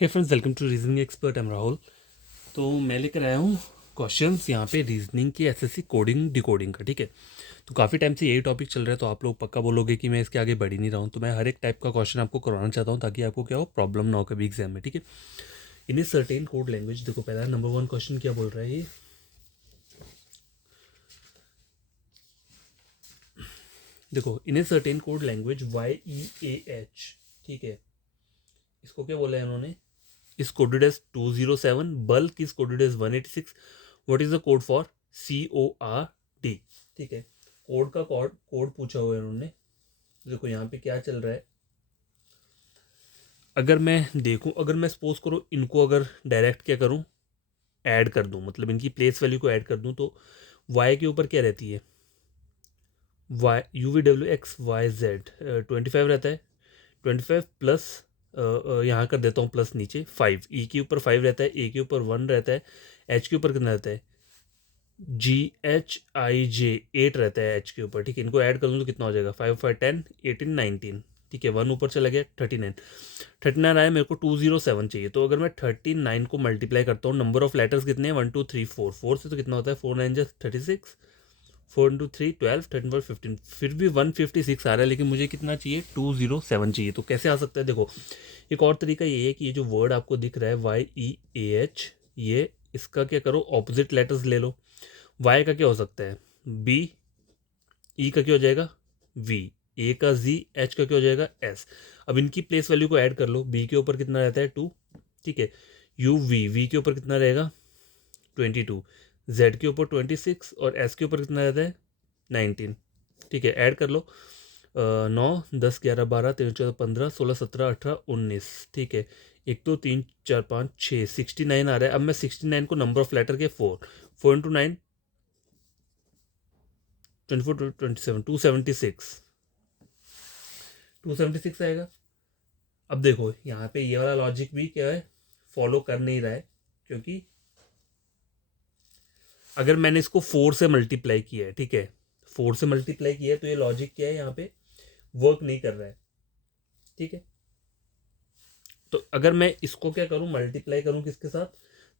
Hey friends, welcome to reasoning expert. Am Rahul. तो मैं लेकर आया हूँ क्वेश्चंस यहाँ पे रीजनिंग की, एसएससी कोडिंग डिकोडिंग का। ठीक है, तो काफ़ी टाइम से यही टॉपिक चल रहा है, तो आप लोग पक्का बोलोगे कि मैं इसके आगे बढ़ ही नहीं रहा हूँ। तो मैं हर एक टाइप का क्वेश्चन आपको करवाना चाहता हूँ ताकि आपको क्या हो, प्रॉब्लम ना हो कभी एग्जाम में। ठीक है, in a certain code language. देखो पहला नंबर 1 क्वेश्चन क्या बोल रहा है ये। देखो, in a certain code language YEAH। ठीक है, इसको क्या बोला है इन्होंने, is coded as 207, bulk is coded as 186। what is the code for CORD? ठीक है, कोड का कोड पूछा हुआ है उन्होंने। देखो यहाँ पे क्या चल रहा है, अगर मैं देखूं, अगर मैं सपोज करूँ इनको अगर डायरेक्ट क्या करूं, ऐड कर दूं, मतलब इनकी प्लेस वैल्यू को ऐड कर दूं, तो y के ऊपर क्या रहती है, UVWXYZ 25 रहता है। 25 प्लस यहाँ कर देता हूँ प्लस नीचे 5, ई के ऊपर 5 रहता है, ए के ऊपर 1 रहता है, एच के ऊपर कितना रहता है, GHIJ 8 रहता है एच के ऊपर। ठीक है, इनको ऐड कर दूँ तो कितना हो जाएगा, 5 5 10 18 19। ठीक है, 1 ऊपर चला गया, 39 आया, मेरे को 207 चाहिए। तो अगर मैं 39 को मल्टीप्लाई करता हूँ, नंबर ऑफ लेटर्स कितने हैं, 1 2 3 4, 4 से तो कितना होता है, 4 9 जा 36, 4 इंटू 3 12, 13 4 15, फिर भी 156 आ रहा है, लेकिन मुझे कितना चाहिए, 207 चाहिए। तो कैसे आ सकता है, देखो एक और तरीका ये है कि ये जो वर्ड आपको दिख रहा है YEAH, ये इसका क्या करो, ऑपोजिट लेटर्स ले लो। Y का क्या हो सकता है, B, E का क्या हो जाएगा, V, A का Z, H का क्या हो जाएगा, S। अब इनकी प्लेस वैल्यू को ऐड कर लो। B के ऊपर कितना रहता है, 2। ठीक है, V के ऊपर कितना रहेगा, 22, Z के ऊपर 26 और S के ऊपर कितना रहता है, 19। ठीक है, ऐड कर लो। 9 10 11 12 13 14 15 16 17 18 19। ठीक है, 1 2 3 4 5 6, 69 आ रहा है। अब मैं 69 को नंबर ऑफ लेटर के 4, 4 इंटू 9 24 27, 276 आएगा। अब देखो यहाँ पे ये वाला लॉजिक भी क्या है, फॉलो कर नहीं रहा है, क्योंकि अगर मैंने इसको 4 से मल्टीप्लाई किया है, ठीक है, 4 से मल्टीप्लाई किया है, तो ये लॉजिक क्या है, यहाँ पे वर्क नहीं कर रहा है। ठीक है, तो अगर मैं इसको क्या करूं, मल्टीप्लाई करूं किसके साथ,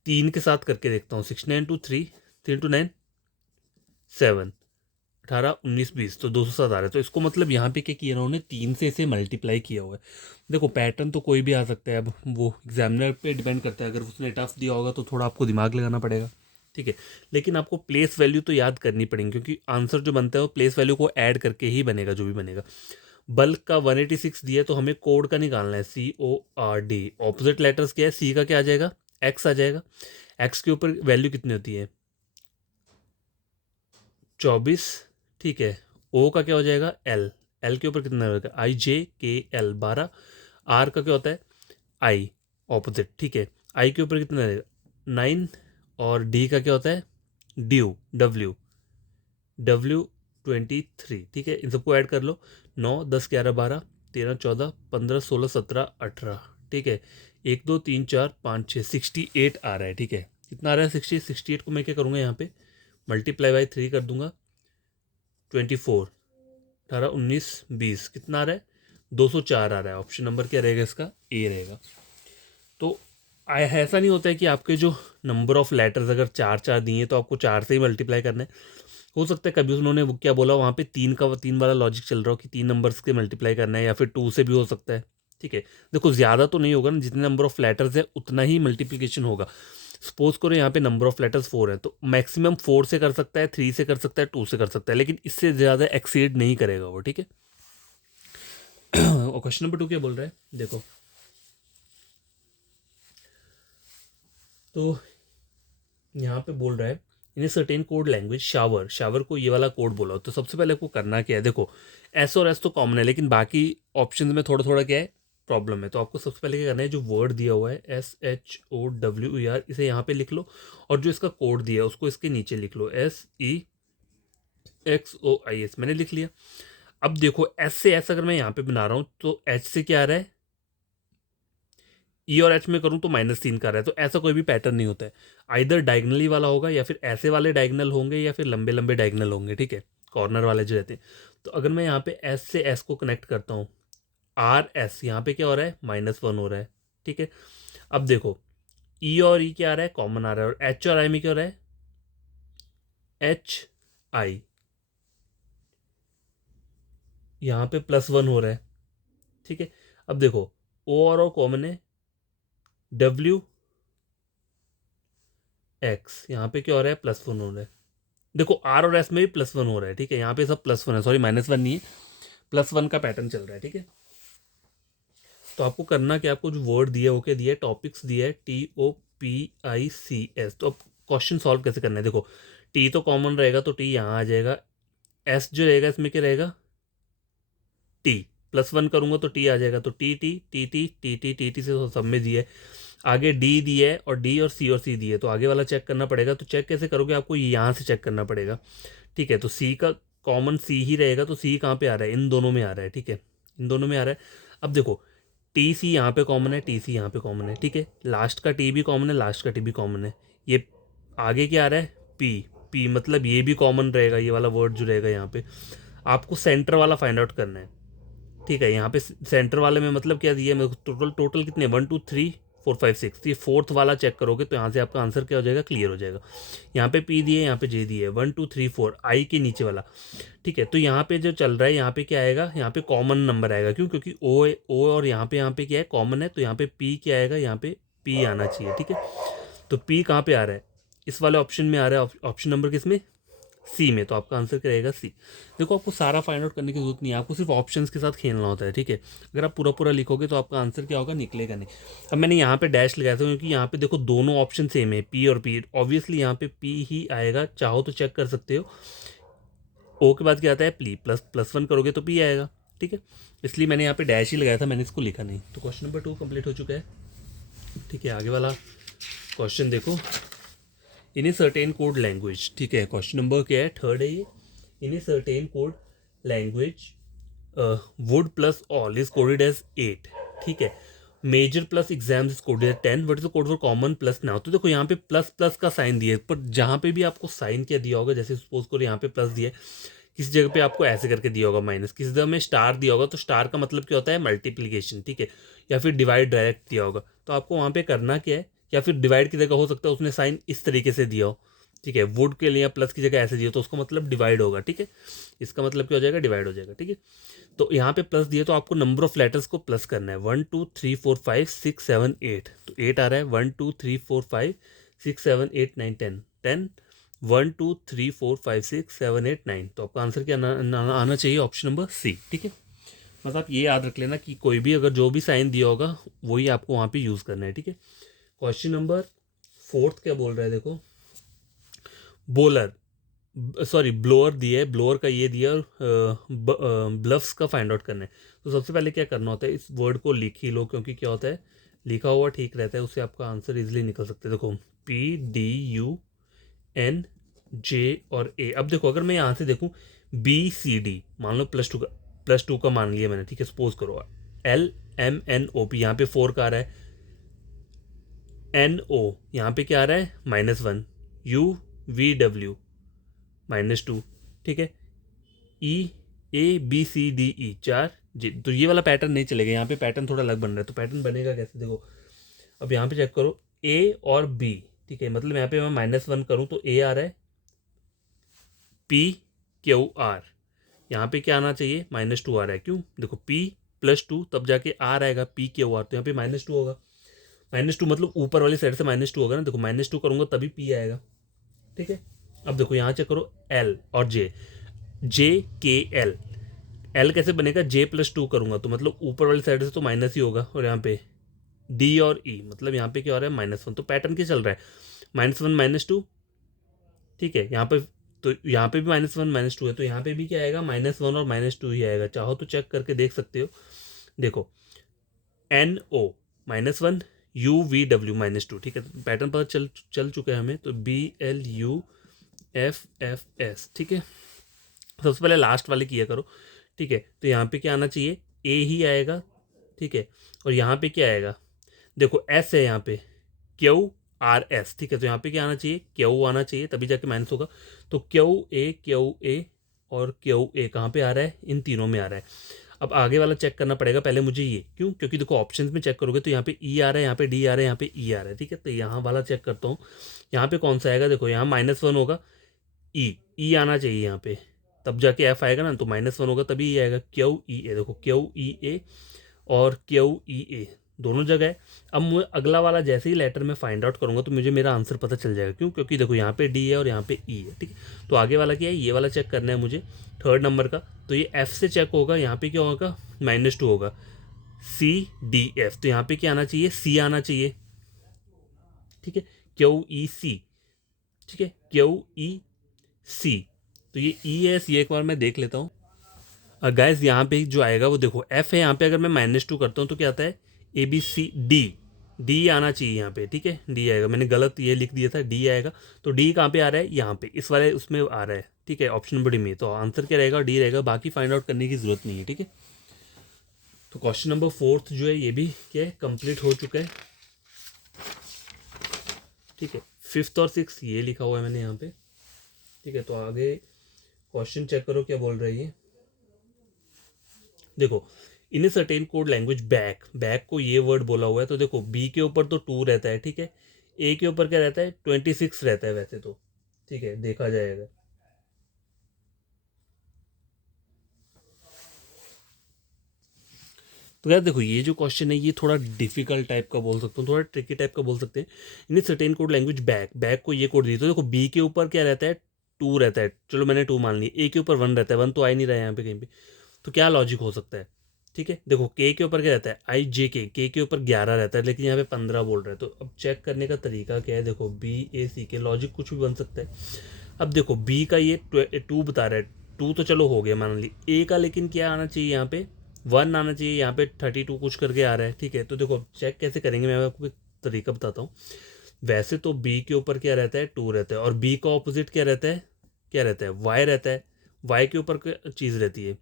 3 के साथ करके देखता हूँ। 69 इंटू 3, 3 इंटू 9 7, 18 19 20, तो 207 आ रहा है। तो इसको मतलब यहाँ पे क्या किया उन्होंने, 3 से इसे मल्टीप्लाई किया हुआ है। देखो पैटर्न तो कोई भी आ सकता है, अब वो एग्जामिनर पे डिपेंड करता है। अगर उसने टफ दिया होगा तो थोड़ा आपको दिमाग लगाना पड़ेगा। ठीक है, लेकिन आपको प्लेस वैल्यू तो याद करनी पड़ेगी, क्योंकि आंसर जो बनता है वो प्लेस वैल्यू को ऐड करके ही बनेगा, जो भी बनेगा। बल्क का 186 दिया, तो हमें कोड का निकालना है, CORD। ऑपोजिट लेटर्स क्या है, सी का क्या आ जाएगा, एक्स आ जाएगा। एक्स के ऊपर वैल्यू कितनी होती है, 24। ठीक है, ओ का क्या हो जाएगा, एल, एल के ऊपर कितना होगा, IJKL 12। आर का क्या होता है, आई, ऑपोजिट। ठीक है, आई के ऊपर कितना रहेगा, 9। और डी का क्या होता है, ड्यू, W 23। ठीक है, इन सबको ऐड कर लो। 9 10 11 12 13 14 15 16 17 18। ठीक है, 1 2 3 4 5 6, 68 आ रहा है। ठीक है, कितना आ रहा है, 68 को मैं क्या करूँगा, यहाँ पे मल्टीप्लाई बाई 3 कर दूंगा। 24, 18 19 20, कितना आ रहा है, 204 आ रहा है। ऑप्शन नंबर क्या रहेगा इसका, ए रहेगा। तो ऐसा नहीं होता है कि आपके जो नंबर ऑफ लेटर्स अगर 4 4 दिए तो आपको 4 से ही मल्टीप्लाई करना है। हो सकता है कभी उन्होंने वो क्या बोला, वहाँ पे 3 वाला लॉजिक चल रहा हो कि 3 नंबर्स के मल्टीप्लाई करना है, या फिर 2 से भी हो सकता है। ठीक है, देखो ज़्यादा तो नहीं होगा ना, जितने नंबर ऑफ लेटर्स है उतना ही मल्टीप्लिकेशन होगा। सपोज करो यहाँ पे नंबर ऑफ लेटर्स 4 है, तो मैक्सिमम 4 से कर सकता है, 3 से कर सकता है, 2 से कर सकता है, लेकिन इससे ज़्यादा एक्सीड नहीं करेगा वो। ठीक है, और क्वेश्चन नंबर 2 क्या बोल रहा है, देखो। तो यहाँ पे बोल रहा है, in a certain code language shower, shower को ये वाला कोड बोला। तो सबसे पहले आपको करना क्या है, देखो एस और एस तो कॉमन है, लेकिन बाकी ऑप्शन में थोड़ा थोड़ा क्या है, प्रॉब्लम है। तो आपको सबसे पहले क्या करना है, जो वर्ड दिया हुआ है SHOWER, इसे यहाँ पे लिख लो, और जो इसका कोड दिया है उसको इसके नीचे लिख लो, SEXOIS। मैंने लिख लिया। अब देखो एस से एस अगर मैं यहाँ पे बना रहा हूँ, तो एच से क्या आ रहा है, ई और एच में करूँ तो -3 का रहा है। तो ऐसा कोई भी पैटर्न नहीं होता है, आइदर डायगनली वाला होगा, या फिर ऐसे वाले डायगनल होंगे, या फिर लंबे लंबे डायगनल होंगे। ठीक है, कॉर्नर वाले जो रहते हैं। तो अगर मैं यहाँ पे एस से एस को कनेक्ट करता हूँ, RS यहाँ पे क्या हो रहा है, -1 हो रहा है। ठीक है, अब देखो ई और ई क्या आ रहा है, कॉमन आ रहा है, और एच और आई में क्या हो रहा है, एच आई, यहाँ पे +1 हो रहा है, ठीक है। अब देखो ओ और कॉमन है, डब्ल्यू एक्स, यहाँ पे क्या हो रहा है, +1 हो रहा है। देखो आर और एस में भी +1 हो रहा है, ठीक है, यहाँ पे सब +1 है, सॉरी -1 नहीं है, +1 का पैटर्न चल रहा है, ठीक है। तो आपको करना कि आपको जो वर्ड दिया है, ओके दिया है, टॉपिक्स दिया है TOPICS, तो अब क्वेश्चन सॉल्व कैसे करना है, देखो टी तो कॉमन रहेगा तो टी यहाँ आ जाएगा, एस जो रहेगा इसमें क्या रहेगा, टी, +1 करूंगा तो टी आ जाएगा, तो T T T T T T T T से तो सब में दिया है, आगे डी दिया है, और डी और सी दिए, तो आगे वाला चेक करना पड़ेगा, तो चेक कैसे करोगे, आपको यहाँ से चेक करना पड़ेगा, ठीक है। तो सी का कॉमन सी ही रहेगा, तो सी कहाँ पे आ रहा है, इन दोनों में आ रहा है, ठीक है, इन दोनों में आ रहा है। अब देखो टी सी यहाँ पे कॉमन है, टी सी यहाँ पे कॉमन है, ठीक है, लास्ट का टी भी कॉमन है, लास्ट का टी भी कॉमन है, ये आगे क्या आ रहा है, पी, पी मतलब ये भी कॉमन रहेगा, ये वाला वर्ड जो रहेगा यहाँ पे। आपको सेंटर वाला फाइंड आउट करना है, ठीक है। यहाँ पे सेंटर वाले में मतलब क्या दिया है मेरे को, टोटल टोटल कितने, 1 2 3 4 5 6, ये फोर्थ वाला चेक करोगे तो यहाँ से आपका आंसर क्या हो जाएगा, क्लियर हो जाएगा। यहाँ पे पी दिए, यहाँ पे जे दिए, 1 2 3 4 आई के नीचे वाला, ठीक है। तो यहाँ पे जो चल रहा है, यहाँ पे क्या आएगा, यहाँ पे कॉमन नंबर आएगा, क्यों, क्योंकि ओ और यहाँ पे क्या है, कॉमन है, तो यहाँ पे पी क्या आएगा, यहाँ पे पी आना चाहिए, ठीक है। तो पी कहाँ पे आ रहा है, इस वाले ऑप्शन में आ रहा है, ऑप्शन नंबर किसमें, सी में, तो आपका आंसर क्या रहेगा, सी। देखो आपको सारा फाइंड आउट करने की जरूरत नहीं है, आपको सिर्फ ऑप्शंस के साथ खेलना होता है, ठीक है। अगर आप पूरा पूरा लिखोगे तो आपका आंसर क्या होगा, निकलेगा नहीं। अब मैंने यहाँ पे डैश लगाया था क्योंकि यहाँ पे देखो दोनों ऑप्शन सेम है, पी और पी, ऑब्वियसली यहाँ पे पी ही आएगा, चाहो तो चेक कर सकते हो। ओ के बाद क्या आता है, प्ली, +1 करोगे तो पी आएगा, ठीक है, इसलिए मैंने यहाँ पे डैश ही लगाया था, मैंने इसको लिखा नहीं। तो क्वेश्चन नंबर 2 कंप्लीट हो चुका है, ठीक है। आगे वाला क्वेश्चन देखो, in a certain code language, ठीक है, क्वेश्चन नंबर क्या है, थर्ड है ये। In a certain code language wood plus all is coded as 8, ठीक है। Major plus exams is coded as 10, what is the code for common plus now. तो देखो यहाँ पे प्लस प्लस का साइन दिया है, पर जहाँ पे भी आपको साइन क्या दिया होगा, जैसे सपोज करो यहाँ पे प्लस दिया है, किसी जगह पे आपको ऐसे करके दिया होगा माइनस, किसी जगह में स्टार दिया होगा, तो स्टार का मतलब क्या होता है, मल्टीप्लीकेशन, ठीक है, या फिर डिवाइड डायरेक्ट दिया होगा, तो आपको वहाँ पे करना क्या है, या फिर डिवाइड की जगह हो सकता है उसने साइन इस तरीके से दिया हो, ठीक है, वुड के लिए प्लस की जगह ऐसे दिया तो उसका मतलब डिवाइड होगा, ठीक है, इसका मतलब क्या हो जाएगा, डिवाइड हो जाएगा, ठीक है। तो यहाँ पे प्लस दिए तो आपको नंबर ऑफ लेटर्स को प्लस करना है, 1 2 3 4 5 6 7 8, तो 8 आ रहा है, 1 2 3 4 5 6 7 8 9 10 10, 1 2 3 4 5 6 7 8 9, तो आपका आंसर क्या आना चाहिए, ऑप्शन नंबर सी, ठीक है। बस आप ये याद रख लेना कि कोई भी अगर जो भी साइन दिया होगा वही आपको वहाँ पे यूज़ करना है, ठीक है। क्वेश्चन नंबर 4 क्या बोल रहा है, देखो बोलर, सॉरी ब्लोअर दिया है, ब्लोअर का ये दिया, और ब्लफ्स का फाइंड आउट करना है। तो सबसे पहले क्या करना होता है, इस वर्ड को लिख ही लो, क्योंकि क्या होता है, लिखा हुआ ठीक रहता है, उससे आपका आंसर इजीली निकल सकता है। देखो PDUNJ और ए। अब देखो अगर मैं यहाँ से देखूँ BCD, मान लो +2 का मान लिया मैंने, ठीक है, सपोज करो LMNOP, यहाँ पे 4 का आ रहा है, NO यहाँ पे क्या आ रहा है, -1, UVW -2, ठीक है, EABCDE 4 जी। तो ये वाला पैटर्न नहीं चलेगा, यहाँ पे पैटर्न थोड़ा अलग बन रहा है, तो पैटर्न बनेगा कैसे, देखो अब यहाँ पे चेक करो A और B, ठीक है, मतलब यहाँ पे मैं -1 करूँ तो A आ रहा है, PQR, यहाँ पे क्या आना चाहिए, -2 आ रहा है, क्यों, देखो P+2 तब जाके R आएगा, PQR, तो यहाँ पे -2 होगा, -2 मतलब ऊपर वाली साइड से -2 होगा ना, देखो -2 करूँगा तभी P आएगा, ठीक है। अब देखो यहाँ चेक करो L और JKL, L कैसे बनेगा, J+2 करूँगा तो मतलब ऊपर वाली साइड से तो माइनस ही होगा, और यहाँ पे D और E मतलब यहाँ पे क्या हो रहा है, -1, तो पैटर्न क्या चल रहा है, -1 -2, ठीक है। यहाँ पे तो यहाँ पे भी -1 -2 है, तो यहाँ पे भी क्या आएगा, -1 और -2 ही आएगा, चाहो तो चेक करके देख सकते हो। देखो NO -1, UVW -2, ठीक है, तो पैटर्न पता चल चुका है हमें, तो BLUFFS, ठीक है। सबसे पहले लास्ट वाले किया करो, ठीक है, तो यहाँ पे क्या आना चाहिए, ए ही आएगा, ठीक है, और यहाँ पे क्या आएगा, देखो एस है यहाँ पे, QRS, ठीक है, तो यहाँ पे क्या आना चाहिए, क्यू आना चाहिए, तभी जाके माइनस होगा, तो QA और QA कहाँ पे आ रहा है, इन तीनों में आ रहा है। अब आगे वाला चेक करना पड़ेगा पहले मुझे ये, क्यों? क्योंकि देखो ऑप्शंस में चेक करोगे तो यहाँ पे ई आ रहा है, यहाँ पे डी आ रहा है, यहाँ पे ई आ रहा है, ठीक है। तो यहाँ वाला चेक करता हूँ, यहाँ पे कौन सा आएगा। देखो यहाँ -1 होगा, ई आना चाहिए यहाँ पे, तब जाके एफ आएगा ना। तो -1 होगा तभी ई आएगा। क्यू ई ए, देखो क्यू ई ए और क्यू ई ए दोनों जगह है। अब मुझे अगला वाला जैसे ही लेटर में फाइंड आउट करूंगा तो मुझे मेरा आंसर पता चल जाएगा, क्यों? क्योंकि देखो यहाँ पे डी है और यहाँ पे ई है, ठीक है। तो आगे वाला क्या है, ये वाला चेक करना है मुझे, थर्ड नंबर का। तो ये एफ से चेक होगा, यहाँ पे क्या होगा, -2 होगा, CDF। तो यहाँ पे क्या आना चाहिए, सी आना चाहिए, ठीक है। QEC, ठीक है, QEC। तो ये ES, ये एक बार मैं देख लेता हूँ। गाइस यहाँ पे जो आएगा वो देखो F है, यहाँ पे अगर मैं -2 करता हूँ तो क्या आता है, ABCD, डी आना चाहिए यहाँ पे, ठीक है। डी आएगा, मैंने गलत ये लिख दिया था, डी आएगा। तो डी कहाँ पे आ रहा है, यहाँ पे इस वाले उसमें आ रहा है, ठीक है, ऑप्शन नंबर डी में। तो आंसर क्या रहेगा, डी रहेगा। बाकी फाइंड आउट करने की जरूरत नहीं है, ठीक है। तो क्वेश्चन नंबर 4 जो है ये भी क्या है, कंप्लीट हो चुका है, ठीक है। 5th और 6th ये लिखा हुआ है मैंने यहाँ पे, ठीक है। तो आगे क्वेश्चन चेक करो क्या बोल रही है। देखो in a certain code language back को ये वर्ड बोला हुआ है। तो देखो बी के ऊपर तो 2 रहता है, ठीक है। ए के ऊपर क्या रहता है, 26 रहता है वैसे तो, ठीक है, देखा जाएगा। तो यार देखो ये जो क्वेश्चन है ये थोड़ा डिफिकल्ट टाइप का बोल सकता हूँ, थोड़ा ट्रिकी टाइप का बोल सकते हैं। In certain code language back को ये कोड दी। तो देखो बी के ऊपर क्या रहता है, 2 रहता है, चलो मैंने 2 मान लिया। ए के ऊपर 1 रहता है, 1 तो आ ही नहीं रहा है यहाँ पे कहीं पे। तो क्या लॉजिक हो सकता है, ठीक है। देखो के ऊपर क्या रहता है, IJK, के ऊपर 11 रहता है, लेकिन यहाँ पे 15 बोल रहा है। तो अब चेक करने का तरीका क्या है, देखो BACK, लॉजिक कुछ भी बन सकता है। अब देखो बी का ये 2 बता रहा है, 2 तो चलो हो गया मान ली। ए का लेकिन क्या आना चाहिए, यहाँ पे 1 आना चाहिए, यहाँ पे 32 कुछ करके आ रहा है, ठीक है। तो देखो चेक कैसे करेंगे, मैं आपको एक तरीका बताता हूँ। वैसे तो बी के ऊपर क्या रहता है, 2 रहता है, और बी का ऑपोजिट क्या रहता है, वाई रहता है। वाई के ऊपर क्या चीज़ रहती है,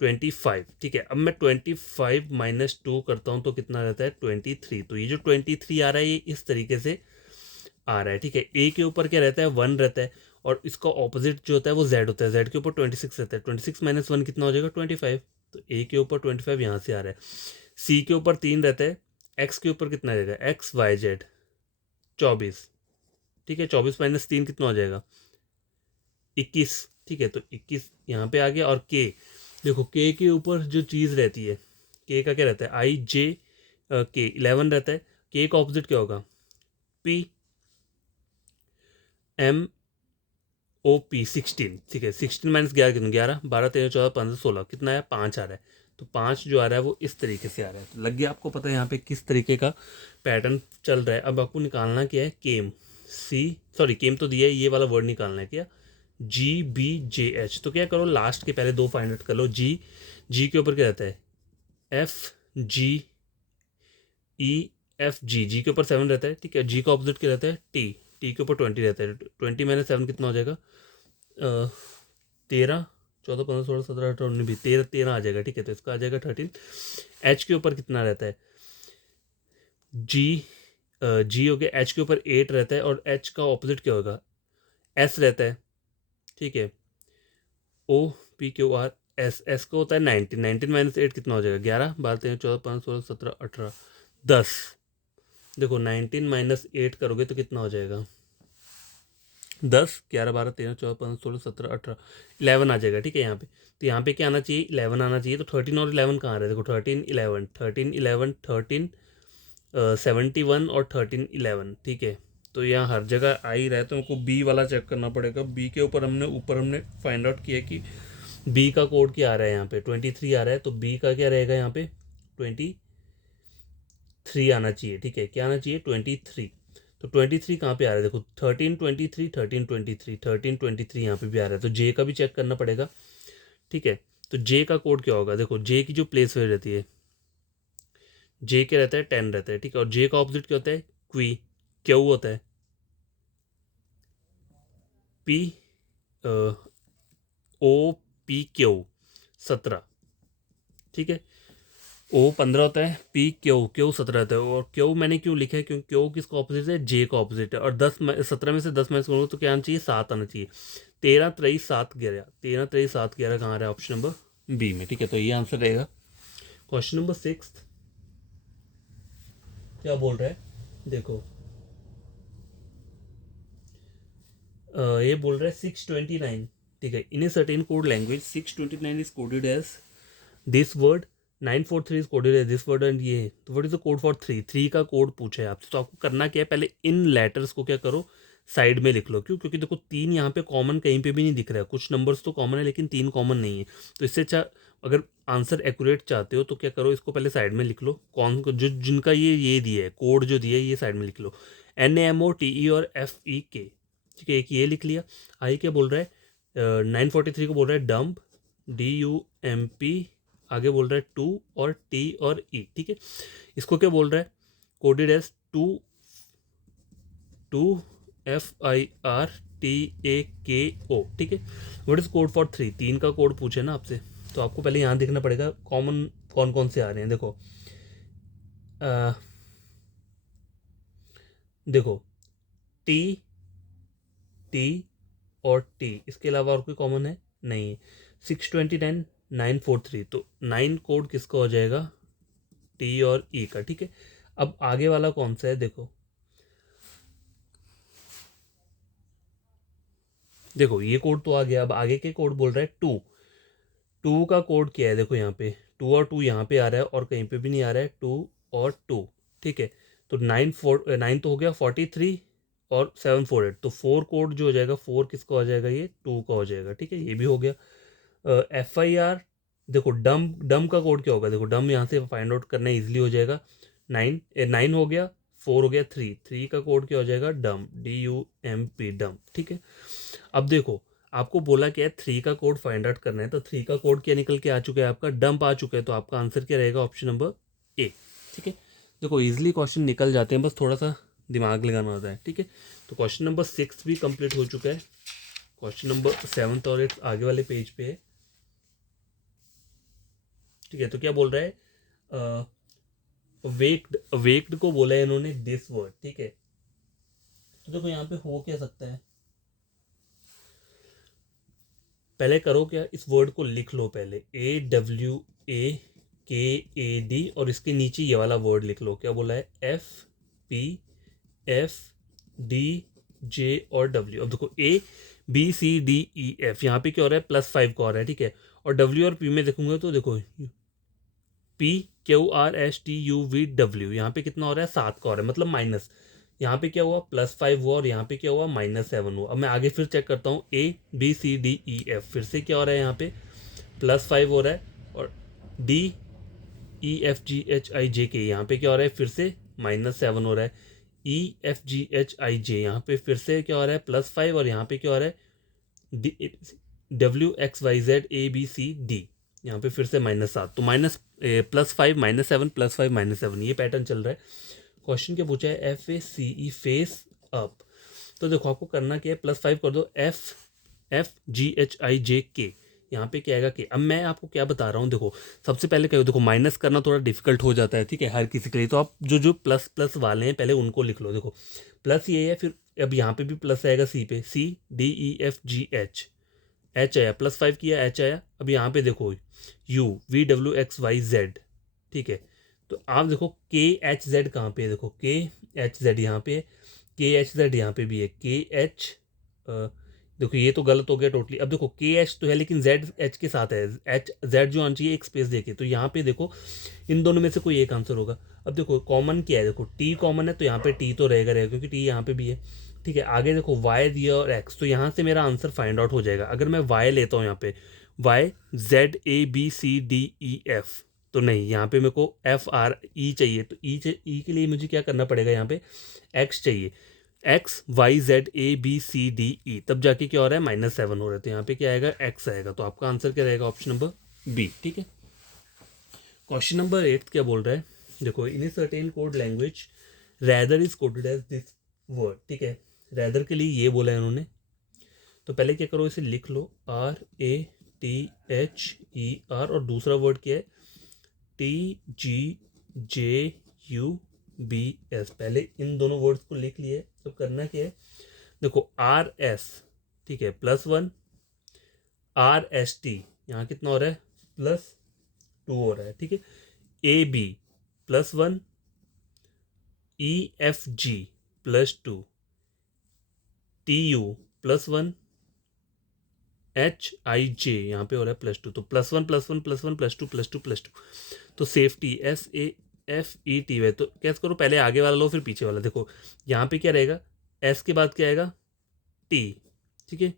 25, ठीक है। अब मैं 25 -2 करता हूँ तो कितना रहता है, 23। तो ये जो 23 आ रहा है ये इस तरीके से आ रहा है, ठीक है। ए के ऊपर क्या रहता है, 1 रहता है, और इसका ऑपोजिट जो होता है वो जेड होता है। जेड के ऊपर 26 रहता है, 26 - 1 कितना हो जाएगा, 25। तो ए के ऊपर 25 यहाँ से आ रहा है। सी के ऊपर 3 रहता है, एक्स के ऊपर कितना रहेगा, XYZ 24, ठीक है। 24 - 3 कितना हो जाएगा, 21, ठीक है। तो 21 यहाँ पे आ गया। और के, देखो के ऊपर जो चीज़ रहती है, के का क्या रहता है, IJK 11 रहता है। के का ऑपोजिट क्या होगा, PMOP 16, ठीक है। 16 - 11 कितना, 11, 12, 13, 14, 15, 16 कितना है, 5 आ रहा है। तो 5 जो आ रहा है वो इस तरीके से आ रहा है। तो लग गया आपको पता है यहाँ पे किस तरीके का पैटर्न चल रहा है। अब आपको निकालना क्या है, केम तो दिया है, ये वाला वर्ड निकालना है क्या, GBJH। तो क्या करो, लास्ट के पहले 2 फाइंड आउट कर लो। जी के ऊपर क्या रहता है, FGEFG, जी के ऊपर 7 रहता है, ठीक है। जी का ऑपोजिट क्या रहता है, टी के ऊपर 20 रहता है। 20 - 7 कितना हो जाएगा, 13, 14, 15, 16, 17, 18, 19, 20, 13 आ जाएगा, ठीक है। तो इसका आ जाएगा 13। एच के ऊपर कितना रहता है, जी हो गया। एच के ऊपर 8 रहता है, और एच का ऑपोजिट क्या होगा, एस रहता है, ठीक है। OPQR, एस का होता है 19, 19 - 8 कितना हो जाएगा, 11, 12, 13, 14, 15, 16, 17, 18, 10। देखो 19 - 8 करोगे तो कितना हो जाएगा, 10, 11, 12, 13, 14, 15, 16, 17, 18, 11 आ जाएगा, ठीक है। यहाँ पे तो यहाँ पे क्या आना चाहिए, 11 आना चाहिए। तो 13 और 11 कहाँ रहे, देखो 13, 11, 13, 11, 13, 71 और 13, 11, ठीक है। तो यहाँ हर जगह आ ही रहा है, तो हमको बी वाला चेक करना पड़ेगा। बी के ऊपर हमने फाइंड आउट किया कि बी का कोड क्या आ रहा है, यहाँ पे 23 आ रहा है। तो बी का क्या रहेगा, यहाँ पे 23 आना चाहिए, ठीक है। क्या आना चाहिए, 23। तो 23 कहाँ पे आ रहा है, देखो 13, 23, 13, 23, 13, 23 यहाँ पे भी आ रहा है। तो जे का भी चेक करना पड़ेगा, ठीक है। तो जे का कोड क्या होगा, देखो जे की जो प्लेस वैल्यू रहती है, जे क्या रहता है, 10 रहता है, ठीक है। और जे का ऑपोजिट क्या होता है, क्यू होता है, POPQ 17, ठीक है। O 15 होता है, PQ 17 रहता है। और क्यू मैंने क्यों लिखा है, क्योंकि क्यू किसका ऑपोजिट है, जे का ऑपोजिट है। और 17 में से 10 माइनस करूँगा तो क्या आना चाहिए, 7 आना चाहिए। 13, 23, 7, 11, 13, 23, 7, 11 कहाँ आ रहा है, ऑप्शन नंबर बी में, ठीक है। तो ये आंसर रहेगा। क्वेश्चन नंबर 6 क्या बोल रहा है, देखो ये बोल रहा है 629, ठीक है। In a certain code language 629 is coded as this word, 943 is coded as this word and ये है। तो what is the code for 3 का कोड पूछा है आपसे। तो आपको करना क्या है, पहले इन लेटर्स को क्या करो, साइड में लिख लो। क्यों? क्योंकि देखो 3 यहाँ पे कॉमन कहीं पे भी नहीं दिख रहा है। कुछ नंबर्स तो कॉमन है लेकिन 3 कॉमन नहीं है। तो इससे अच्छा, अगर आंसर एक्यूरेट चाहते हो तो क्या करो, इसको पहले साइड में लिख लो। कौन जो जिनका ये दिया है कोड, जो दिया है ये साइड में लिख लो, NAMOTE और FEK, ठीक है। एक ये लिख लिया। आई क्या बोल रहा है, 943 को बोल रहा है डम्प, DUMP, आगे बोल रहा है 2 और T और E, ठीक है। इसको क्या बोल रहा है, कोडेड एज 2FIRTAKO, ठीक है। व्हाट इज कोड फॉर 3 का कोड पूछे ना आपसे। तो आपको पहले यहाँ देखना पड़ेगा कॉमन कौन कौन से आ रहे हैं। देखो देखो T, T और T, इसके अलावा और कोई कॉमन है नहीं। 629 943, तो 9 कोड किसका हो जाएगा, T और E का, ठीक है। अब आगे वाला कौन सा है, देखो देखो ये कोड तो आ गया। अब आगे के कोड बोल रहा है 2 का कोड क्या है, देखो यहाँ पे 2 और 2 यहाँ पे आ रहा है और कहीं पे भी नहीं आ रहा है 2 और 2, ठीक है। तो 9 तो हो गया 43 और 748, तो 4 कोड जो हो जाएगा, 4 किसका हो जाएगा, ये 2 का हो जाएगा, ठीक है। ये भी हो गया। FIR, देखो डम डम का कोड क्या होगा, देखो डम यहाँ से फाइंड आउट करना इजीली हो जाएगा। 9 हो गया, 4 हो गया, 3 का कोड क्या हो जाएगा, डम, DUMP, डम, ठीक है। अब देखो आपको बोला क्या है, 3 का कोड फाइंड आउट करना है। तो 3 का कोड क्या निकल के आ चुका है, आपका डंप आ चुका है। तो आपका आंसर क्या रहेगा, ऑप्शन नंबर A, ठीक है। देखो इजीली क्वेश्चन निकल जाते हैं, बस थोड़ा सा दिमाग लगाना होता है, ठीक है। तो क्वेश्चन नंबर 6 भी कंप्लीट हो चुका है। क्वेश्चन नंबर 7 और 8 आगे वाले पेज पे है, ठीक है। तो क्या बोल रहा है, वेक्ड वेक्ड को बोला है इन्होंने दिस वर्ड, ठीक है। तो देखो यहाँ पे हो क्या सकता है, पहले करो क्या, इस वर्ड को लिख लो पहले, AWAKAD, और इसके नीचे ये वाला वर्ड लिख लो। क्या बोला है, FPFDJ और W। अब देखो ABCDEF, यहाँ पे क्या हो रहा है, +5 का हो रहा है, ठीक है। और W और P में देखूंगा तो देखो PQRSTUVW, यहाँ पे कितना हो रहा है, 7 का हो रहा है, मतलब माइनस। यहाँ पे क्या हुआ, +5 हुआ और यहाँ पे क्या हुआ, -7 हुआ। अब मैं आगे फिर चेक करता हूँ, ABCDEF, फिर से क्या हो रहा है, यहाँ पे +5 हो रहा है, और DEFGHIJK, यहाँ पे क्या हो रहा है, फिर से -7 हो रहा है। EFGHIJ, यहाँ पे फिर से क्या हो रहा है, +5, और यहाँ पे क्या हो रहा है, WXYZABCD, यहाँ पे फिर से -7। तो +5 -7 +5 -7, ये पैटर्न चल रहा है। क्वेश्चन क्या पूछा है, FACE, फेस अप। तो देखो आपको करना क्या है, +5 कर दो, FGHIJK, यहाँ पे क्या आएगा के। अब मैं आपको क्या बता रहा हूँ, देखो सबसे पहले क्या, देखो माइनस करना थोड़ा डिफिकल्ट हो जाता है, ठीक है, हर किसी के लिए। तो आप जो जो प्लस प्लस वाले हैं पहले उनको लिख लो। देखो प्लस ये है, फिर अब यहाँ पे भी प्लस आएगा, सी पे, CDEFGH, H आया, +5 किया, H आया। अब यहाँ पे देखो UVWXYZ, ठीक है। तो आप देखो KHZ कहाँ पे है, देखो KHZ यहाँ पे है, KHZ यहाँ पे भी है, KH, देखो ये तो गलत हो गया टोटली। अब देखो KH तो है लेकिन Z H के साथ है, Z जो आना चाहिए एक स्पेस देके। तो यहाँ पे देखो इन दोनों में से कोई एक आंसर होगा। अब देखो कॉमन क्या है, देखो T कॉमन है, तो यहाँ पे T तो रहेगा क्योंकि T यहाँ पे भी है, ठीक है। आगे देखो Y दिया और X, तो यहाँ से मेरा आंसर फाइंड आउट हो जाएगा। अगर मैं Y लेता हूँ यहाँ पे, YZABCDEF, तो नहीं, यहाँ पे मेरे को FRE चाहिए। तो E के लिए मुझे क्या करना पड़ेगा, यहाँ पे X चाहिए, XYZABCDE, तब जाके क्या हो रहा है, -7 हो रहा है। तो यहाँ पे क्या आएगा, X आएगा। तो आपका आंसर क्या रहेगा, ऑप्शन नंबर B, ठीक है। क्वेश्चन नंबर 8 क्या बोल रहा है, देखो in a certain code language rather is coded as this word, ठीक है। रैदर के लिए ये बोला है उन्होंने। तो पहले क्या करो, इसे लिख लो, RATHER, और दूसरा वर्ड क्या है, TGJUBS। पहले इन दोनों वर्ड्स को लिख लिए। तो करना क्या है, देखो RS, ठीक है, +1, RST, यहाँ कितना हो रहा है, प्लस 2 हो रहा है, ठीक है। A B +1, E F G +2, T U +1, H I J यहाँ पे हो रहा है +2, तो +1 +1 +1 +2 +2 +2। तो सेफ्टी SAFETY, तो कैसे करो, पहले आगे वाला लो फिर पीछे वाला। देखो यहाँ पे क्या रहेगा, एस के बाद क्या आएगा, टी, ठीक है।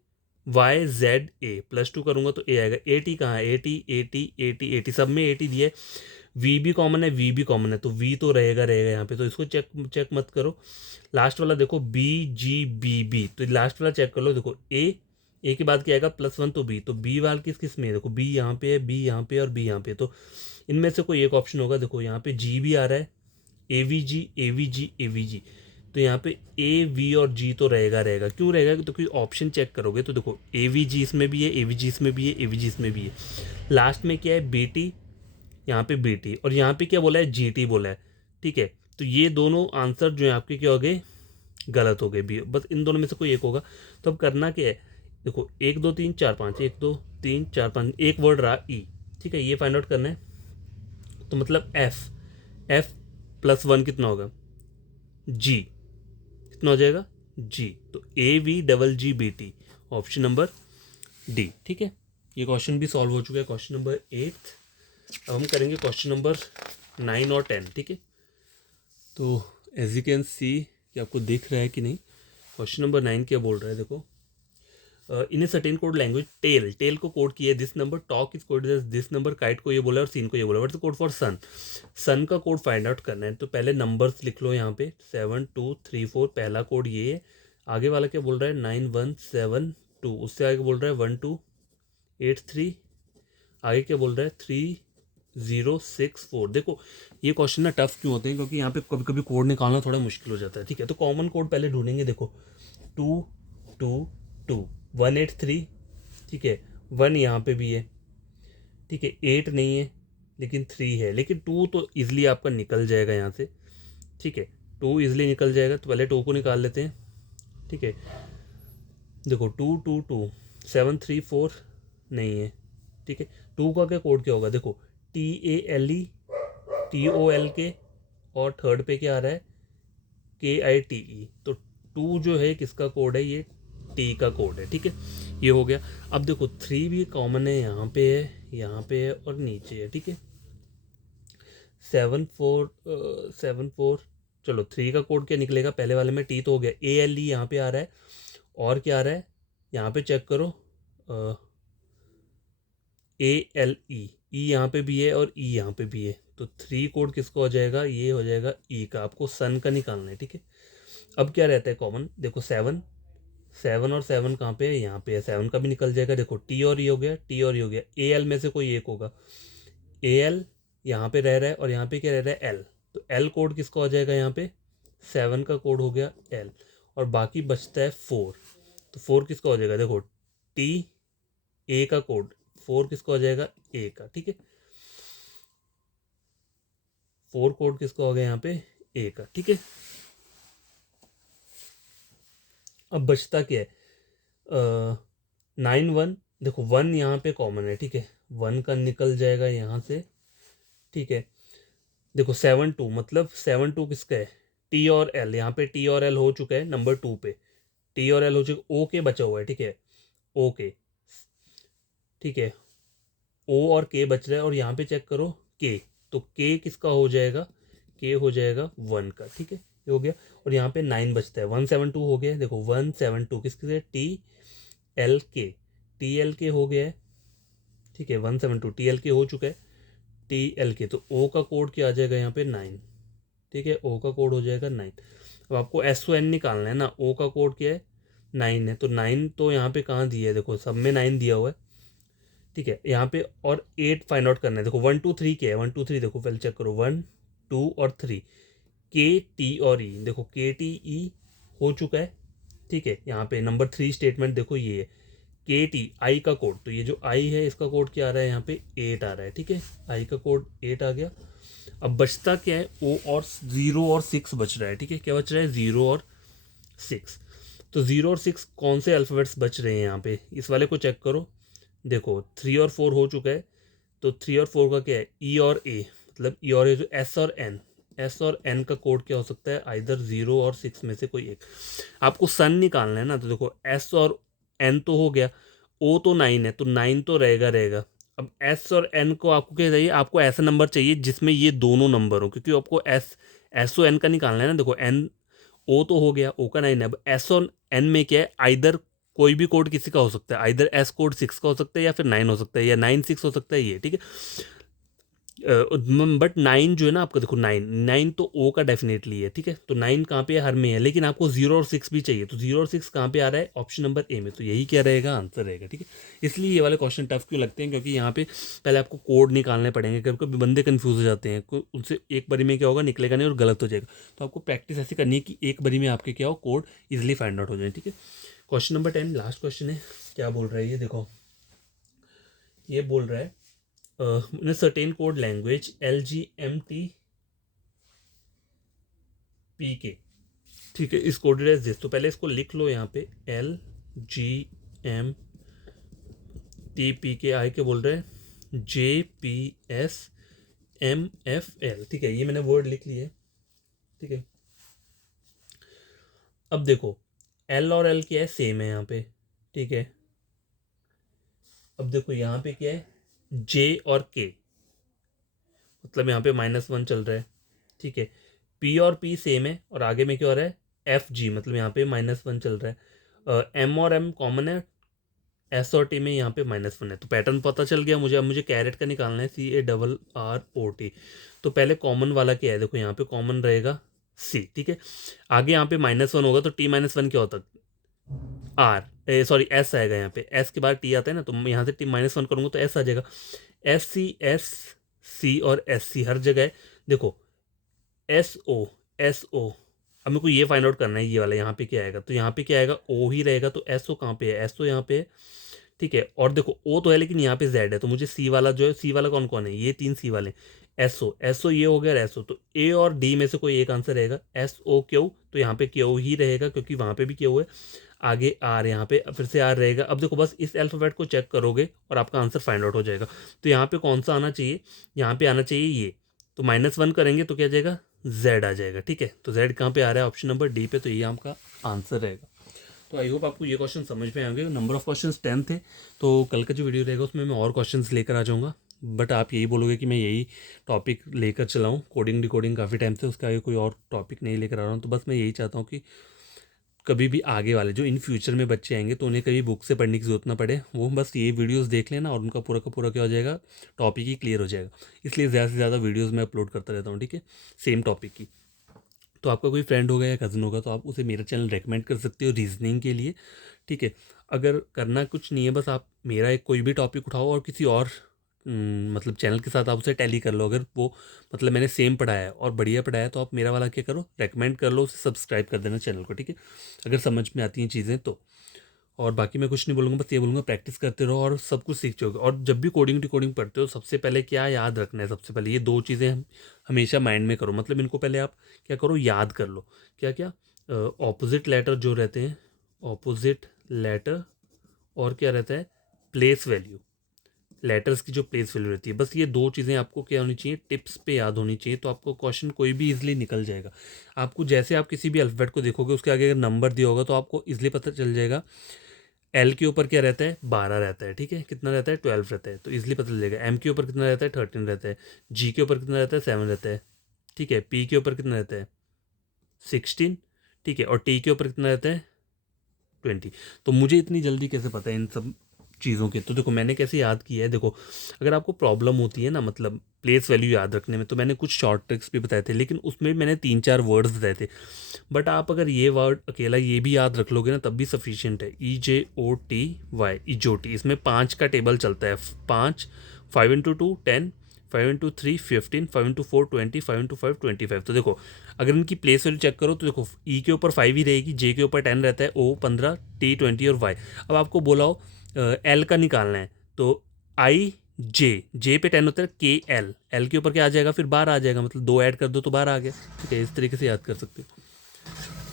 YZA +2 करूँगा तो ए आएगा। ए टी कहाँ है, ए टी सब में ए टी दिया है। वी भी कॉमन है, वी भी कॉमन है, तो वी तो रहेगा रहेगा यहाँ पे, तो इसको चेक चेक मत करो। लास्ट वाला देखो BGBB, तो लास्ट वाला चेक कर लो। देखो ए के बाद क्या आएगा, +1, तो बी वाल किस किस में है, देखो बी यहाँ पे है, बी यहाँ पे और बी यहाँ पे, तो इनमें से कोई एक ऑप्शन होगा। देखो यहाँ पे जी भी आ रहा है, AVG, तो यहाँ पे A V और G तो रहेगा रहेगा। क्यों रहेगा, तो कोई ऑप्शन चेक करोगे तो देखो AVG इसमें भी है, AVG इसमें भी है, AVG इसमें भी है। लास्ट में क्या है, BT, यहाँ पे BT, और यहाँ पे क्या बोला है, GT बोला है, ठीक है। तो ये दोनों आंसर जो है आपके क्या हो गए, गलत हो गए भी, बस इन दोनों में से कोई एक होगा। तो अब करना क्या है, देखो 1 2 3 4 5, 1 2 3 4 5, एक वर्ड रहा ई, ठीक है, ये फाइंड आउट करना है। तो मतलब एफ +1 कितना होगा, जी कितना हो जाएगा, जी, तो AVGGBT, ऑप्शन नंबर डी, ठीक है। ये क्वेश्चन भी सॉल्व हो चुका है, क्वेश्चन नंबर 8। अब हम करेंगे क्वेश्चन नंबर 9 और 10, ठीक है। तो एज यू कैन सी कि आपको दिख रहा है कि नहीं, क्वेश्चन नंबर 9 क्या बोल रहा है, देखो in a certain code language, tail को कोड किया है this number, talk is code this number, kite को ये बोला और सीन को ये बोला। What's the code for sun का कोड फाइंड आउट करना है। तो पहले नंबर्स लिख लो यहाँ पे, 7 2 3 4, पहला कोड ये है। आगे वाला क्या बोल रहा है, 9 1 7 2, उससे आगे बोल रहा है 1 2 8 3, आगे क्या बोल रहा है 3 0 6 4। देखो ये क्वेश्चन ना टफ क्यों होते हैं, क्योंकि यहाँ पे कभी कभी कोड निकालना थोड़ा मुश्किल हो जाता है, ठीक है। तो कॉमन कोड पहले ढूंढेंगे। देखो 2 2 2 1 8 3, ठीक है, 1 यहाँ पे भी है, ठीक है, 8 नहीं है लेकिन 3 है, लेकिन 2 तो इजीली आपका निकल जाएगा यहाँ से, ठीक है, 2 इजीली निकल जाएगा। तो पहले 2 को निकाल लेते हैं, ठीक है। देखो 2 2 2 7 3 4 नहीं है, ठीक है। 2 का क्या कोड क्या होगा, देखो TALE TOLK, और थर्ड पे क्या आ रहा है, KITE, तो 2 जो है किसका कोड है, ये टी का कोड है, ठीक है। ये हो गया। अब देखो 3 भी कॉमन है, यहाँ पे है और नीचे है, ठीक है। 7 4 चलो 3 का कोड क्या निकलेगा, पहले वाले में टी तो हो गया, ALE यहाँ पे आ रहा है, और क्या आ रहा है यहाँ पे चेक करो, ALE, ई यहाँ पे भी है और ई यहाँ पे भी है, तो 3 कोड किसका हो जाएगा, ये हो जाएगा ई का। आपको सन का निकालना है, ठीक है। अब क्या रहता है कॉमन, देखो 7 और 7 कहाँ पे है, यहाँ पे है, 7 का भी निकल जाएगा। देखो टी और ई हो गया, टी और ई हो गया, AL में से कोई एक होगा, AL यहाँ पे रह रहा है और यहाँ पे क्या रह रहा है, L, तो L कोड किसका हो जाएगा, यहाँ पे 7 का कोड हो गया L, और बाकी बचता है 4, तो 4 किसका हो जाएगा, देखो टी, ए का कोड 4 किसका हो जाएगा, ए का, ठीक है। 4 कोड किसका हो गया यहाँ पे, ए का, ठीक है। अब बचता क्या है, 9 1, देखो 1 यहाँ पे कॉमन है, ठीक है, 1 का निकल जाएगा यहाँ से, ठीक है। देखो 7 2, मतलब 7 2 किसका है, टी और एल, यहाँ पे टी और एल हो चुका है नंबर 2 पे, टी और एल हो चुका, ओ के बचा हुआ है, ठीक है, ओके, ठीक है, ओ और के बच रहा है, और यहाँ पे चेक करो के, तो के किसका हो जाएगा, के हो जाएगा 1 का, ठीक है, ये हो गया। और यहाँ पे 9 बचता है, 172 हो गया, देखो 172 किसके, टी एल के हो गया है, ठीक है, 172 TLK हो चुका है, TLK, तो ओ का कोड क्या आ जाएगा यहाँ पे 9, ठीक है, ओ का कोड हो जाएगा 9। अब आपको SON निकालना है ना, ओ का कोड क्या है 9 है, तो 9 तो यहाँ पे कहाँ दिया है, देखो सब में 9 दिया हुआ है, ठीक है, यहाँ पे और 8 फाइंड आउट करना है। देखो 1 2 3 क्या है, 1 2 3 देखो पहले चेक करो, 1 2 और 3, KT और E, देखो KTE हो चुका है, ठीक है। यहाँ पे नंबर 3 स्टेटमेंट देखो ये है, KT आई का कोड, तो ये जो आई है इसका कोड क्या आ रहा है, यहाँ पे 8 आ रहा है, ठीक है, आई का कोड 8 आ गया। अब बचता क्या है, ओ और 0 और 6 बच रहा है, ठीक है, क्या बच रहा है, 0 और 6। तो 0 और 6 कौन से अल्फ़ाबेट्स बच रहे हैं यहाँ पे, इस वाले को चेक करो। देखो 3 और 4 हो चुका है, तो 3 और 4 का क्या है, ई और ए, मतलब ई और ए जो एस और एन का कोड क्या हो सकता है, आइदर 0 और 6 में से कोई एक। आपको सन निकालना है ना, तो देखो एस और एन तो हो गया, ओ तो 9 है, तो 9 तो रहेगा। अब एस और एन को आपको क्या चाहिए, आपको ऐसा नंबर चाहिए जिसमें ये दोनों नंबर हो, क्योंकि आपको एस ओ एन का निकालना है ना। देखो एन ओ तो हो गया, ओ का 9 है, अब एस और एन में क्या है, आइदर कोई भी कोड किसी का हो सकता है, आइदर एस कोड 6 का हो सकता है या फिर 9 हो सकता है, या 9 6 हो सकता है, ये ठीक है। बट 9 जो है ना आपका, देखो 9 तो ओ का डेफिनेटली है, ठीक है। तो 9 कहाँ पे है, हर में है, लेकिन आपको 0 और 6 भी चाहिए, तो 0 और 6 कहाँ पे आ रहा है, ऑप्शन नंबर ए में, तो यही क्या रहेगा, आंसर रहेगा, ठीक है। इसलिए ये वाले क्वेश्चन टफ क्यों लगते हैं, क्योंकि यहाँ पे पहले आपको कोड निकालने पड़ेंगे, कभी कभी बंदे कंफ्यूज हो जाते हैं, उनसे एक बारी में क्या होगा, निकलेगा नहीं और गलत हो जाएगा। तो आपको प्रैक्टिस ऐसी करनी है कि एक बारी में आपके क्या हो, कोड इजिली फाइंड आउट हो जाए, ठीक है। क्वेश्चन नंबर 10 लास्ट क्वेश्चन है, क्या बोल रहा है ये देखो, ये बोल रहा है in a certain code language LGMTPK, ठीक है, इस कोडेड एज दिस, तो पहले इसको लिख लो यहाँ पे, LGMTPK के बोल रहे हैं JPSMFL, ठीक है, ये मैंने वर्ड लिख लिए, ठीक है। अब देखो एल और एल क्या है, सेम है यहाँ पे, ठीक है। अब देखो यहाँ पे क्या है, जे और के, मतलब यहाँ पे -1 चल रहा है, ठीक है। पी और पी सेम है, और आगे में क्या हो रहा है, एफ जी, मतलब यहाँ पे -1 चल रहा है। एम और एम कॉमन है, एस और टी में यहाँ पे -1 है, तो पैटर्न पता चल गया मुझे। अब मुझे कैरेट का निकालना है, CARROT। तो पहले कॉमन वाला क्या है, देखो यहाँ पे कॉमन रहेगा सी, ठीक है। आगे यहाँ पे -1 होगा, तो T-1 क्या होता है, आर, सॉरी एस आएगा, यहाँ पे एस के बाद टी आता है ना, तो मैं यहाँ से T-1 करूँगा तो एस आ जाएगा। SC और SC हर जगह है, देखो SO। अब मेरे को ये फाइंड आउट करना है, ये वाला यहाँ पे क्या आएगा, तो यहाँ पे क्या आएगा, ओ ही रहेगा, तो SO कहाँ पे है, SO यहाँ पे है, ठीक है। और देखो ओ तो है, लेकिन यहाँ पे Z है, तो मुझे सी वाला जो है, सी वाला कौन कौन है, ये 3 सी वाले, SO ये हो गया, SO, तो ए और डी में से कोई एक आंसर रहेगा। SOQ, तो यहाँ पे क्यू ही रहेगा, क्योंकि वहाँ पे भी क्यू है। आगे आर, यहाँ पे फिर से आर रहेगा। अब देखो बस इस अल्फ़ाबेट को चेक करोगे और आपका आंसर फाइंड आउट हो जाएगा। तो यहाँ पे कौन सा आना चाहिए, यहाँ पे आना चाहिए ये, तो -1 करेंगे तो क्या जाएगा, Z आ जाएगा, ठीक है। तो Z कहाँ पे आ रहा है, ऑप्शन नंबर डी पे, तो ये आपका आंसर रहेगा। तो आई होप आपको ये क्वेश्चन समझ में आएंगे। नंबर ऑफ क्वेश्चंस 10 थे, तो कल का जो वीडियो रहेगा उसमें मैं और क्वेश्चंस लेकर आ जाऊँगा, बट आप यही बोलोगे कि मैं यही टॉपिक लेकर चलाऊँ, कोडिंग डिकोडिंग काफ़ी टाइम से, उसका आगे कोई और टॉपिक नहीं लेकर आ रहा हूँ। तो बस मैं यही चाहता हूँ कि कभी भी आगे वाले जो इन फ्यूचर में बच्चे आएंगे, तो उन्हें कभी बुक से पढ़ने की ज़रूरत ना पड़े, वो बस ये वीडियोस देख लेना और उनका पूरा का पूरा क्या हो जाएगा, टॉपिक ही क्लियर हो जाएगा। इसलिए ज़्यादा से ज़्यादा वीडियोस मैं अपलोड करता रहता हूँ, ठीक है, सेम टॉपिक की। तो आपका कोई फ्रेंड होगा या कज़न होगा, तो आप उसे मेरा चैनल रेकमेंड कर सकते हो रीजनिंग के लिए, ठीक है। अगर करना कुछ नहीं है, बस आप मेरा एक कोई भी टॉपिक उठाओ और किसी और मतलब चैनल के साथ आप उसे टैली कर लो, अगर वो मतलब मैंने सेम पढ़ाया है और बढ़िया पढ़ाया है, तो आप मेरा वाला क्या करो, रेकमेंड कर लो, उसे सब्सक्राइब कर देना चैनल को, ठीक है, अगर समझ में आती हैं चीज़ें तो। और बाकी मैं कुछ नहीं बोलूँगा, बस ये बोलूँगा प्रैक्टिस करते रहो और सब कुछ सीख जाओगे। और जब भी कोडिंग डिकोडिंग पढ़ते हो, सबसे पहले क्या याद रखना है, सबसे पहले ये 2 चीज़ें हमेशा माइंड में करो, मतलब इनको पहले आप क्या करो, याद कर लो। क्या क्या, ऑपोजिट लेटर जो रहते हैं, ऑपोजिट लेटर, और क्या रहता है, प्लेस वैल्यू, लेटर्स की जो प्लेस वैल्यू रहती है, बस ये 2 चीज़ें आपको क्या होनी चाहिए, टिप्स पे याद होनी चाहिए, तो आपको क्वेश्चन कोई भी इजीली निकल जाएगा। आपको जैसे आप किसी भी अल्फ़ाबेट को देखोगे, उसके आगे अगर नंबर दिया होगा, तो आपको इजीली पता चल जाएगा। एल के ऊपर क्या रहता है, 12 रहता है, ठीक है, कितना रहता है, 12 रहता है, तो इजीली पता चल जाएगा। एम के ऊपर कितना रहता है, 13 रहता है। जी के ऊपर कितना रहता है, 7 रहता है, ठीक है। पी के ऊपर कितना रहता है, 16, ठीक है। और टी के ऊपर कितना रहता है, 20। तो मुझे इतनी जल्दी कैसे पता है इन सब चीज़ों के, तो देखो मैंने कैसे याद किया है, देखो अगर आपको प्रॉब्लम होती है ना, मतलब प्लेस वैल्यू याद रखने में, तो मैंने कुछ शॉर्ट ट्रिक्स भी बताए थे, लेकिन उसमें भी मैंने 3-4 वर्ड्स बताए थे। बट आप अगर ये वर्ड अकेला ये भी याद रख लोगे ना, तब भी सफिशिएंट है। EJOTY, इजोटी, इसमें 5 का टेबल चलता है, 5, 5 × 2 10, 5 × 3 15, 5 × 4 20, 5 × 5 25। तो देखो अगर इनकी प्लेस वैल्यू चेक करो, तो देखो ई के ऊपर 5 ही रहेगी, जे के ऊपर 10 रहता है, ओ 15, टी 20 और वाई। अब आपको बोला हो एल का निकालना है, तो जे पे 10 होता है, एल के ऊपर क्या आ जाएगा, फिर 12 आ जाएगा, मतलब 2 ऐड कर दो तो 12 आ गया, ठीक है। इस तरीके से याद कर सकते हो।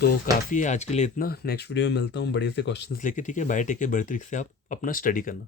तो काफ़ी है आज के लिए इतना, नेक्स्ट वीडियो में मिलता हूँ बड़े से क्वेश्चंस लेके, ठीक है। बाय, टेक केयर, बड़े तरीके से आप अपना स्टडी करना।